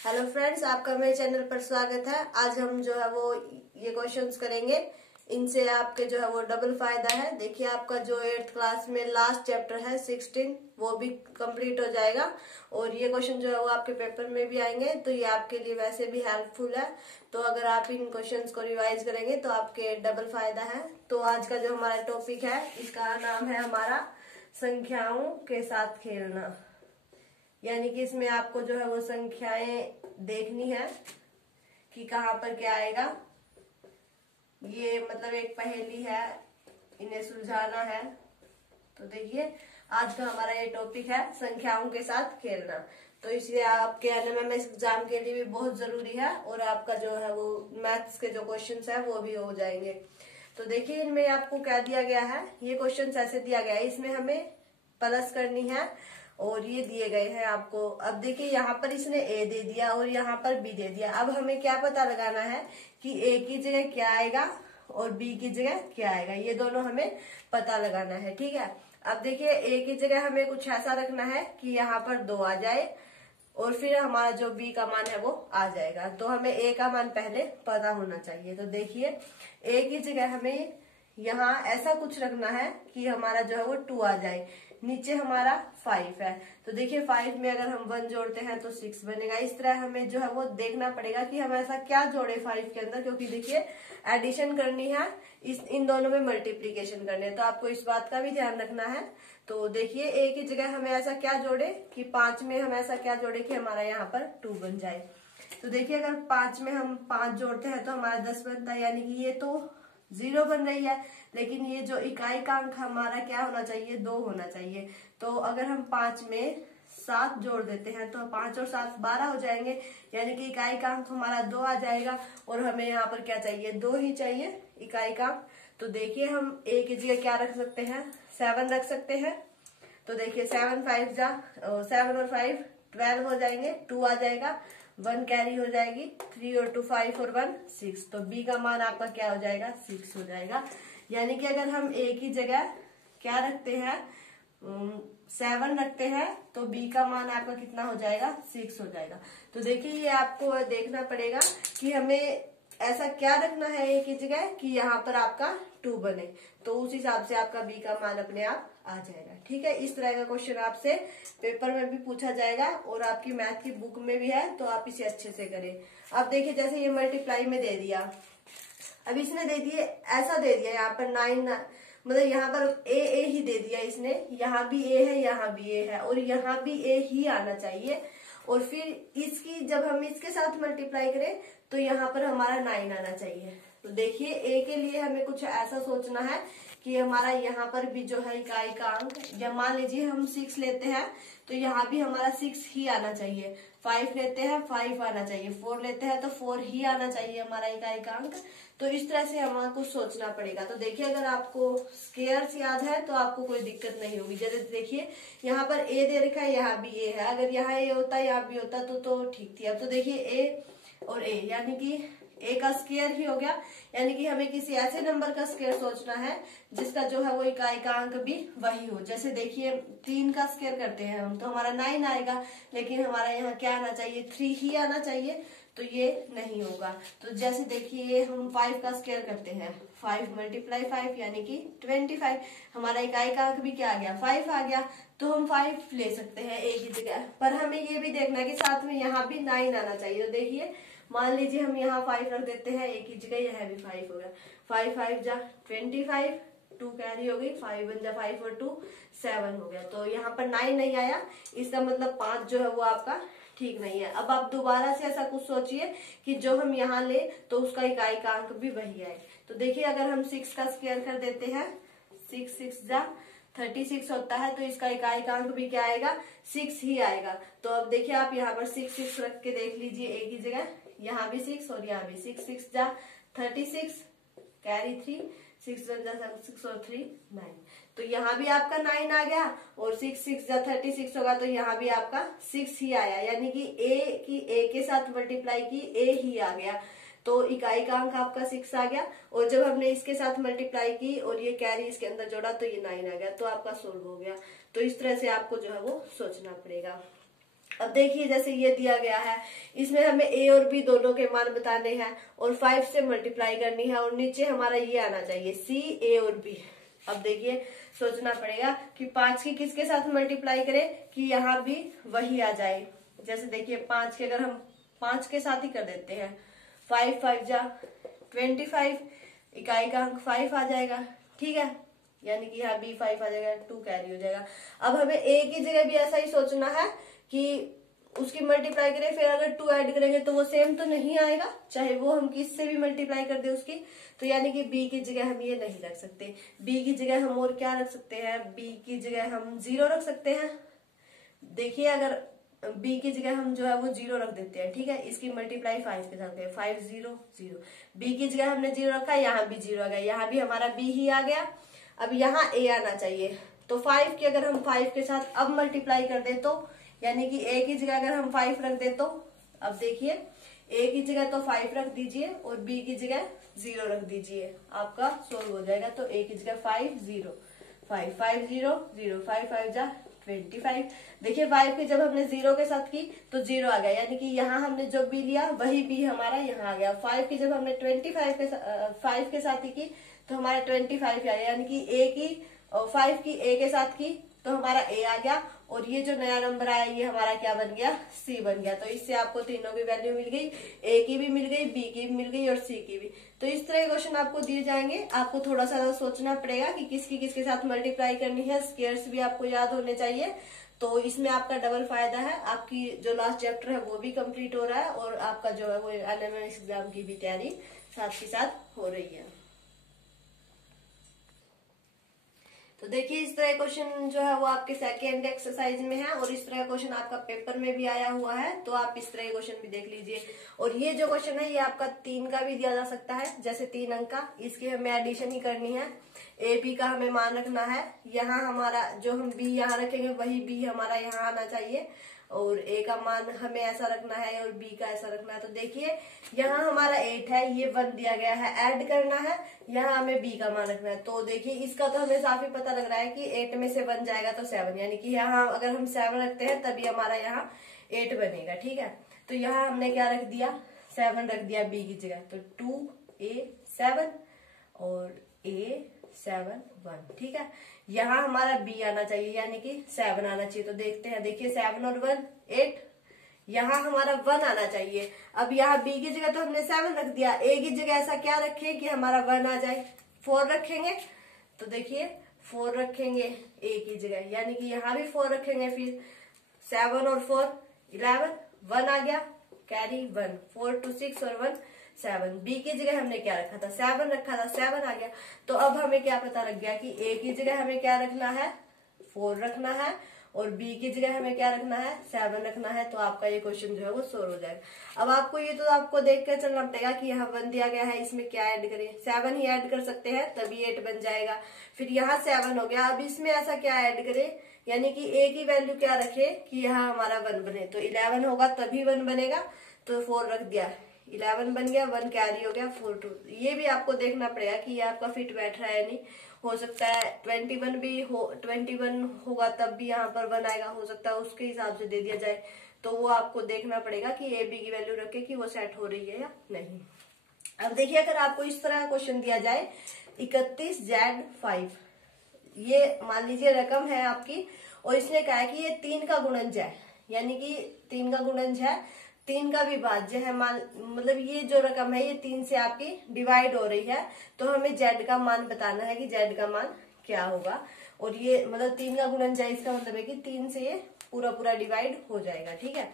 Hello friends, आपका मेरे channel पर स्वागत है। आज हम जो है वो ये क्वेश्चंस करेंगे। इनसे आपके जो है वो डबल फायदा है। देखिए, आपका जो 8th क्लास में लास्ट चैप्टर है 16 वो भी कंप्लीट हो जाएगा और ये क्वेश्चन जो है वो आपके पेपर में भी आएंगे, तो ये आपके लिए वैसे भी हेल्पफुल है। तो अगर आप इन क्वेश्चंस को रिवाइज करेंगे तो आपके डबल फायदा है। तो आज का जो हमारा टॉपिक है, इसका नाम है हमारा संख्याओं के साथ खेलना। यानी कि इसमें आपको जो है वो संख्याएं देखनी है कि कहाँ पर क्या आएगा। ये मतलब एक पहेली है, इन्हें सुलझाना है। तो देखिए, आज का हमारा ये टॉपिक है संख्याओं के साथ खेलना। तो इसलिए आपके एनएमएमएस एग्जाम के लिए भी बहुत जरूरी है और आपका जो है वो मैथ्स के जो क्वेश्चंस है वो भी हो जाएंगे। तो देखिए, इनमें आपको क्या दिया गया है, ये क्वेश्चंस ऐसे दिया गया है, इसमें हमें प्लस करनी है और ये दिए गए हैं आपको। अब देखिए, यहाँ पर इसने ए दे दिया और यहाँ पर बी दे दिया। अब हमें क्या पता लगाना है कि ए की जगह क्या आएगा और बी की जगह क्या आएगा, ये दोनों हमें पता लगाना है। ठीक है, अब देखिए, ए की जगह हमें कुछ ऐसा रखना है कि यहाँ पर 2 आ जाए और फिर हमारा जो बी का मान है वो आ जाएगा। तो हमें ए का मान पहले पता होना चाहिए। तो देखिए, ए की जगह हमें यहाँ ऐसा कुछ रखना है कि हमारा जो है वो 2 आ जाए, नीचे हमारा 5 है। तो देखिए, 5 में अगर हम 1 जोड़ते हैं तो 6 बनेगा। इस तरह हमें जो है वो देखना पड़ेगा कि हम ऐसा क्या जोड़े 5 के अंदर, क्योंकि देखिए एडिशन करनी है, इन दोनों में मल्टीप्लीकेशन करनी है, तो आपको इस बात का भी ध्यान रखना है। तो देखिए, ए की जगह हमें ऐसा क्या जोड़े कि 5 में हम ऐसा क्या जोड़े कि हमारा यहाँ पर 2 बन जाए। तो देखिए, अगर 5 में हम 5 जोड़ते हैं तो हमारा 10 बनता है, यानी कि ये तो 0 बन रही है, लेकिन ये जो इकाई का अंक हमारा क्या होना चाहिए, 2 होना चाहिए। तो अगर हम 5 में 7 जोड़ देते हैं तो 5 और 7 12 हो जाएंगे, यानी कि इकाई का अंक हमारा 2 आ जाएगा और हमें यहाँ पर क्या चाहिए, 2 ही चाहिए इकाई का। तो देखिए, हम ए की जगह क्या रख सकते हैं, 7 रख सकते हैं। तो देखिए, 7 और 5 12 हो जाएंगे, 2 आ जाएगा, 1 कैरी हो जाएगी, 3 और 2 5 और 1 6। तो बी का मान आपका क्या हो जाएगा, 6 हो जाएगा। यानी कि अगर हम ए की जगह क्या रखते हैं, 7 रखते हैं, तो बी का मान आपका कितना हो जाएगा, 6 हो जाएगा। तो देखिए, ये आपको देखना पड़ेगा कि हमें ऐसा क्या रखना है ए की जगह कि यहाँ पर आपका 2 बने, तो उस हिसाब से आपका बी का मान अपने आप आ जाएगा। ठीक है, इस तरह का क्वेश्चन आपसे पेपर में भी पूछा जाएगा और आपकी मैथ की बुक में भी है, तो आप इसे अच्छे से करें। अब देखिए, जैसे ये मल्टीप्लाई में दे दिया, अब इसने दे दिए, ऐसा दे दिया यहाँ पर 9, मतलब यहाँ पर ए ही दे दिया इसने, यहाँ भी ए है, यहाँ भी ए है और यहाँ भी ए ही आना चाहिए। और फिर इसकी जब हम इसके साथ मल्टीप्लाई करें तो यहाँ पर हमारा 9 आना चाहिए। तो देखिए, ए के लिए हमें कुछ ऐसा सोचना है कि हमारा यहाँ पर भी जो है इकाई का अंक, या मान लीजिए हम 6 लेते हैं तो यहाँ भी हमारा 6 ही आना चाहिए। 5 लेते हैं 5 आना चाहिए, 4 लेते हैं तो 4 ही आना चाहिए हमारा इकाई का अंक। तो इस तरह से हमारा कुछ सोचना पड़ेगा। तो देखिए, अगर आपको स्केयर्स याद है तो आपको कोई दिक्कत नहीं होगी। जैसे देखिए, यहाँ पर ए दे रखा है, यहाँ भी ए है, अगर यहाँ ए होता यहाँ भी होता तो ठीक थी। अब तो देखिए, ए और ए यानी कि ए का स्क्वायर ही हो गया, यानी कि हमें किसी ऐसे नंबर का स्क्वायर सोचना है जिसका जो है वो इकाई का अंक भी वही हो। जैसे देखिए, 3 का स्क्वायर करते हैं हम तो हमारा 9 आएगा, लेकिन हमारा यहाँ क्या आना चाहिए, 3 ही आना चाहिए, तो ये नहीं होगा। तो जैसे देखिए, हम 5 का स्क्वायर करते हैं, 5 × 5 यानी कि 25, हमारा इकाई का अंक भी क्या आ गया, 5 आ गया, तो हम 5 ले सकते हैं ए की जगह। पर हमें ये भी देखना है कि साथ में यहाँ भी 9 आना चाहिए। तो देखिए, मान लीजिए हम यहाँ 5 रख देते हैं ए की जगह, यह भी 5 हो गया, 5 5 जा 25, 2 कैरी हो गई, 5 1 जा 5 और 2 7 हो गया। तो यहाँ पर 9 नहीं आया, इसका मतलब 5 जो है वो आपका ठीक नहीं है। अब आप दोबारा से ऐसा कुछ सोचिए कि जो हम यहाँ ले तो उसका इकाई का अंक भी वही आए। तो देखिए, अगर हम 6 का स्क्वायर कर देते हैं, 6 6 जा 36 होता है, तो इसका इकाई का अंक भी क्या आएगा, 6 ही आएगा। तो अब देखिए, आप यहाँ पर 6 6 रख के देख लीजिए ए की जगह, यहाँ भी 6 और यहाँ भी 6 6 जा 36 कैरी 3, 6 1 जा 6 और 3 9। तो यहाँ भी आपका 9 आ गया और 6 6 जा 36 होगा, तो यहाँ भी आपका 6 ही आया, यानी कि ए के साथ मल्टीप्लाई की ए ही आ गया, तो इकाई का अंक आपका 6 आ गया। और जब हमने इसके साथ मल्टीप्लाई की और ये कैरी इसके अंदर जोड़ा तो ये 9 आ गया, तो आपका सोल्व हो गया। तो इस तरह से आपको जो है वो सोचना पड़ेगा। अब देखिए जैसे ये दिया गया है, इसमें हमें ए और बी दोनों के मान बताने हैं और 5 से मल्टीप्लाई करनी है और नीचे हमारा ये आना चाहिए सी, ए और बी। अब देखिए सोचना पड़ेगा कि 5 की किसके साथ मल्टीप्लाई करें कि यहाँ भी वही आ जाए। जैसे देखिए 5 के अगर हम 5 के साथ ही कर देते हैं, 5 5 जा 25, इकाई का अंक 5 आ जाएगा, ठीक है, यानी कि यहाँ बी 5 आ जाएगा, 2 कैरी हो जाएगा। अब हमें ए की जगह भी ऐसा ही सोचना है कि उसकी मल्टीप्लाई करें, फिर अगर 2 ऐड करेंगे तो वो सेम तो नहीं आएगा, चाहे वो हम किससे भी मल्टीप्लाई कर दे उसकी। तो यानी कि बी की जगह हम ये नहीं रख सकते, बी की जगह हम और क्या रख सकते हैं, बी की जगह हम 0 रख सकते हैं। देखिए अगर बी की जगह हम जो है वो 0 रख देते हैं, ठीक है, इसकी मल्टीप्लाई 5 के साथ है, 5 0 0, बी की जगह हमने 0 रखा, यहाँ भी 0 आ गया, यहाँ भी हमारा बी ही आ गया। अब यहाँ ए आना चाहिए, तो 5 की अगर हम 5 के साथ अब मल्टीप्लाई कर दे तो यानी कि ए की जगह अगर हम 5 रख दे तो अब देखिए ए की जगह तो 5 रख दीजिए और बी की जगह 0 रख दीजिए, आपका सोल्व हो जाएगा। तो ए की जगह 5 0 5 5 0 0 5 5 जा 25। देखिए 5 की जब हमने 0 के साथ की तो 0 आ गया, यानी कि यहाँ हमने जो बी लिया वही बी हमारा यहाँ आ गया। 5 की जब हमने 5 के साथ ही की तो हमारा 25 आ गया, यानी कि ए की 5 की ए के साथ की तो हमारा ए आ गया और ये जो नया नंबर आया ये हमारा क्या बन गया, सी बन गया। तो इससे आपको तीनों की वैल्यू मिल गई, ए की भी मिल गई, बी की भी मिल गई और सी की भी। तो इस तरह के क्वेश्चन आपको दिए जाएंगे, आपको थोड़ा सा सोचना पड़ेगा कि किसकी किसके साथ मल्टीप्लाई करनी है, स्केयर्स भी आपको याद होने चाहिए। तो इसमें आपका डबल फायदा है, आपकी जो लास्ट चैप्टर है वो भी कंप्लीट हो रहा है और आपका जो है वो एलएमएम एग्जाम की भी तैयारी साथ के साथ हो रही है। तो देखिए इस तरह क्वेश्चन जो है वो आपके सेकेंड एक्सरसाइज में है और इस तरह क्वेश्चन आपका पेपर में भी आया हुआ है, तो आप इस तरह क्वेश्चन भी देख लीजिए। और ये जो क्वेश्चन है ये आपका 3 का भी दिया जा सकता है, जैसे 3 अंक का, इसकी हमें एडिशन ही करनी है, ए बी का हमें मान रखना है, यहाँ हमारा जो हम बी यहाँ रखेंगे वही बी हमारा यहाँ आना चाहिए और ए का मान हमें ऐसा रखना है और बी का ऐसा रखना है। तो देखिए यहाँ हमारा 8 है, ये 1 दिया गया है, ऐड करना है, यहाँ हमें बी का मान रखना है। तो देखिए इसका तो हमें साफ ही पता लग रहा है कि 8 में से 1 जाएगा तो 7, यानी कि यहाँ अगर हम 7 रखते हैं तभी हमारा यहाँ 8 बनेगा, ठीक है। तो यहाँ हमने क्या रख दिया, 7 रख दिया बी की जगह, तो 2a 7 और a 7 1, ठीक है। यहाँ हमारा b आना चाहिए यानी कि 7 आना चाहिए, तो देखते हैं, देखिए 7 और 1 8, यहाँ हमारा 1 आना चाहिए। अब यहाँ b की जगह तो हमने 7 रख दिया, a की जगह ऐसा क्या रखें कि हमारा 1 आ जाए, 4 रखेंगे, तो देखिए 4 रखेंगे a की जगह, यानी कि यहाँ भी 4 रखेंगे, फिर 7 और 4 11, 1 आ गया, कैरी 1, 4 2 6 और 1 7। बी की जगह हमने क्या रखा था, 7 रखा था, 7 आ गया। तो अब हमें क्या पता लग गया कि ए की जगह हमें क्या रखना है, 4 रखना है और बी की जगह हमें क्या रखना है, 7 रखना है। तो आपका ये क्वेश्चन जो है वो सोल्व हो जाएगा। अब आपको ये तो आपको देख कर चलना पड़ेगा कि यहाँ 1 दिया गया है, इसमें क्या ऐड करें, 7 ही ऐड कर सकते हैं तभी 8 बन जाएगा। फिर यहाँ 7 हो गया, अब इसमें ऐसा क्या ऐड करें, यानी कि ए की वैल्यू क्या रखे कि यहाँ हमारा 1 बने, तो 11 होगा तभी 1 बनेगा, तो 4 रख दिया, 11 बन गया, 1 कैरी हो गया, 4 2। ये भी आपको देखना पड़ेगा कि ये आपका फिट बैठ रहा है नहीं, हो सकता है 21 भी हो, 21 होगा तब भी यहाँ पर 1 आएगा, हो सकता है उसके हिसाब से दे दिया जाए। तो वो आपको देखना पड़ेगा कि ए बी की वैल्यू रखे कि वो सेट हो रही है या नहीं। अब देखिए अगर आपको इस तरह का क्वेश्चन दिया जाए 31 Z 5, ये मान लीजिए रकम है आपकी और इसने कहा है कि ये 3 का गुणज है, यानी कि 3 का गुणज है, 3 का विभाज्य है, मतलब ये जो रकम है ये 3 से आपकी डिवाइड हो रही है, तो हमें z का मान बताना है कि z का मान क्या होगा। और ये मतलब 3 का गुणज है, इसका मतलब है कि 3 से ये पूरा पूरा डिवाइड हो जाएगा, ठीक है।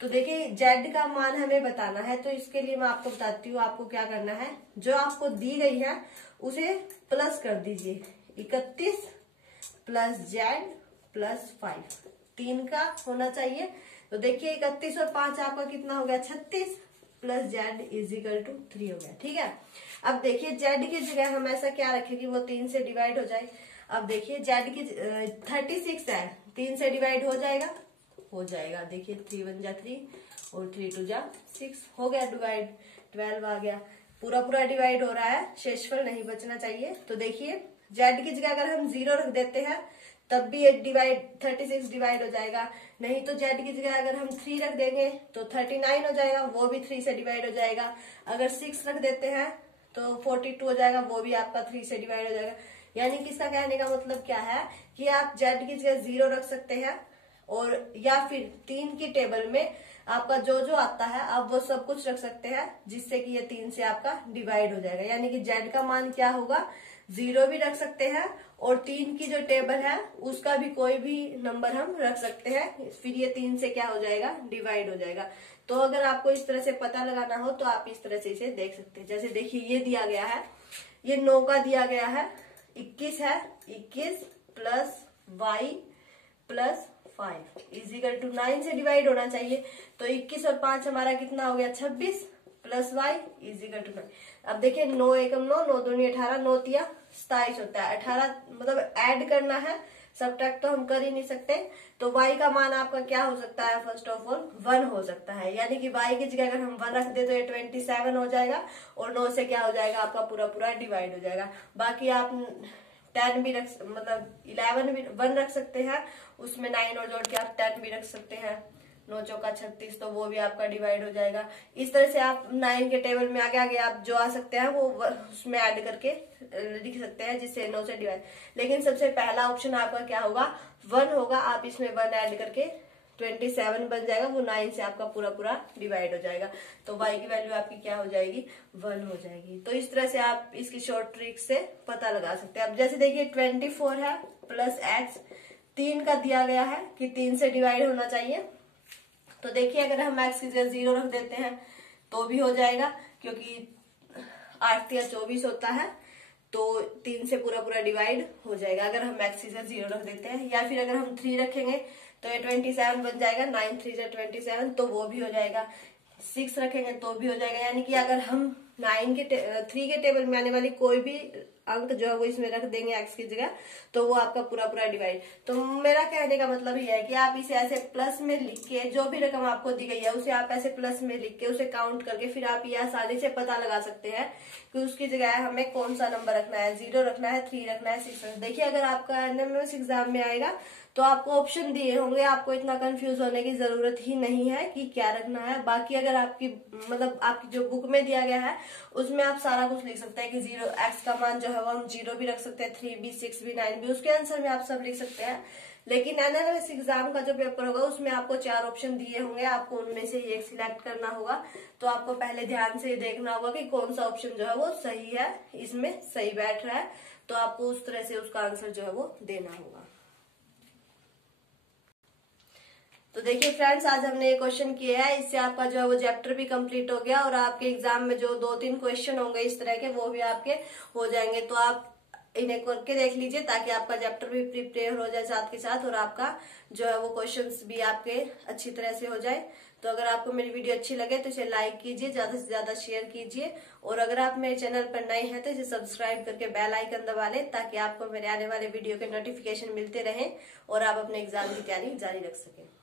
तो देखिए z का मान हमें बताना है, तो इसके लिए मैं आपको बताती हूँ आपको क्या करना है, जो आपको दी गई है उसे प्लस कर दीजिए, 31 प्लस z प्लस 5, 3 का होना चाहिए। तो देखिए 31 और 5 आपका कितना हो गया, 36 plus z is equal to 3 हो गया, ठीक है। अब देखिए z की जगह हम ऐसा क्या रखें कि वो 3 से डिवाइड हो जाए। अब देखिए z की 36 है, 3 से डिवाइड हो जाएगा, हो जाएगा, देखिए 3 1 जा 3 और 3 2 जा 6, हो गया डिवाइड, 12 आ गया, पूरा पूरा डिवाइड हो रहा है, शेषफल नहीं बचना चाहिए। तो देखिए z की जगह अगर हम 0 रख देते हैं तब भी ये 36 डिवाइड हो जाएगा। नहीं तो जेड की जगह अगर हम 3 रख देंगे तो 39 हो जाएगा, वो भी 3 से डिवाइड हो जाएगा। अगर 6 रख देते हैं तो 42 हो जाएगा, वो भी आपका 3 से डिवाइड हो जाएगा। यानी कि इसका कहने का मतलब क्या है कि आप जेड की जगह 0 रख सकते हैं, और या फिर 3 की टेबल में आपका जो जो आता है आप वो सब कुछ रख सकते हैं, जिससे कि ये 3 से आपका डिवाइड हो जाएगा। यानी कि जेड का मान क्या होगा, 0 भी रख सकते हैं, और 3 की जो टेबल है उसका भी कोई भी नंबर हम रख सकते हैं, फिर ये 3 से क्या हो जाएगा, डिवाइड हो जाएगा। तो अगर आपको इस तरह से पता लगाना हो तो आप इस तरह से इसे देख सकते हैं। जैसे देखिए ये दिया गया है, ये 9 का दिया गया है, 21 है, 21 plus Y plus 5 is equal to 9 से डिवाइड होना चाहिए। तो 21 और 5 हमारा कितना हो गया, 26 प्लस वाई इजिकल टू 9। अब देखिए 9 एकम 9, 9 दूनी 18, 9 तिया 27 होता है। 18 मतलब ऐड करना है, सब्ट्रैक्ट तो हम कर ही नहीं सकते। तो y का मान आपका क्या हो सकता है, फर्स्ट ऑफ ऑल 1 हो सकता है। यानी कि y की जगह अगर हम 1 रख दे तो ये 27 हो जाएगा, और 9 से क्या हो जाएगा, आपका पूरा पूरा डिवाइड हो जाएगा। बाकी आप 10 भी रख, मतलब 11 भी 1 रख सकते हैं, उसमें 9 और जोड़ के आप 10 भी रख सकते हैं। 9 चौका 36, तो वो भी आपका डिवाइड हो जाएगा। इस तरह से आप 9 के टेबल में आगे आगे आप जो आ सकते हैं वो उसमें ऐड करके लिख सकते हैं, जिससे 9 से डिवाइड। लेकिन सबसे पहला ऑप्शन आपका क्या होगा, 1 होगा। आप इसमें 1 ऐड करके 27 बन जाएगा, वो 9 से आपका पूरा पूरा डिवाइड हो जाएगा। तो y की वैल्यू आपकी क्या हो जाएगी, 1 हो जाएगी। तो इस तरह से आप इसकी शॉर्ट ट्रिक से पता लगा सकते हैं। अब जैसे देखिए 24 है प्लस x, 3 का दिया गया है कि 3 से डिवाइड होना चाहिए। तो देखिए अगर हम x की जगह 0 रख देते हैं तो भी हो जाएगा, क्योंकि 8 या 24 होता है, तो 3 से पूरा पूरा डिवाइड हो जाएगा अगर हम x की जगह 0 रख देते हैं। या फिर अगर हम 3 रखेंगे तो ये 27 बन जाएगा, 9 3 जा 27, तो वो भी हो जाएगा। 6 रखेंगे तो भी हो जाएगा। यानी कि अगर हम 3 के टेबल में आने वाली कोई भी अंक जो है वो इसमें रख देंगे x की जगह, तो वो आपका पूरा पूरा डिवाइड। तो मेरा कहने का मतलब ये है कि आप इसे ऐसे प्लस में लिख के, जो भी रकम आपको दी गई है उसे आप ऐसे प्लस में लिख के उसे काउंट करके फिर आप ये आसानी से पता लगा सकते हैं कि उसकी जगह हमें कौन सा नंबर रखना है, 0 रखना है, 3 रखना है, 6 रखना है। देखिए अगर आपका एनएमएस एग्जाम में आएगा तो आपको ऑप्शन दिए होंगे, आपको इतना कंफ्यूज होने की जरूरत ही नहीं है कि क्या रखना है। बाकी अगर आपकी मतलब आपकी जो बुक में दिया गया है उसमें आप सारा कुछ लिख सकते हैं कि 0 x का मान जो है वो हम 0 भी रख सकते हैं, 3 भी, 6 भी, 9 भी, उसके आंसर में आप सब लिख सकते हैं। लेकिन एनालिसिस एग्जाम का जो पेपर होगा उसमें आपको 4 ऑप्शन दिए होंगे, आपको उनमें से एक सिलेक्ट करना होगा। तो आपको पहले ध्यान से देखना होगा कि कौन सा ऑप्शन जो है वो सही है, इसमें सही बैठ रहा है, तो आपको उस तरह से उसका आंसर जो है वो देना होगा। तो देखिए फ्रेंड्स, आज हमने ये क्वेश्चन किया है, इससे आपका जो है वो चैप्टर भी कंप्लीट हो गया, और आपके एग्जाम में जो 2-3 क्वेश्चन होंगे इस तरह के वो भी आपके हो जाएंगे। तो आप इन्हें करके देख लीजिए ताकि आपका चैप्टर भी प्रिपेयर हो जाए साथ के साथ, और आपका जो है वो क्वेश्चंस भी आपके अच्छी तरह से हो जाए। तो अगर आपको मेरी वीडियो अच्छी लगे तो इसे लाइक कीजिए, ज्यादा से ज्यादा शेयर कीजिए, और अगर आप मेरे चैनल पर नए हैं तो इसे सब्सक्राइब करके बेल आइकन दबा लें, ताकि आपको मेरे आने वाले वीडियो के नोटिफिकेशन मिलते रहें और आप अपने एग्जाम की तैयारी जारी रख सकें।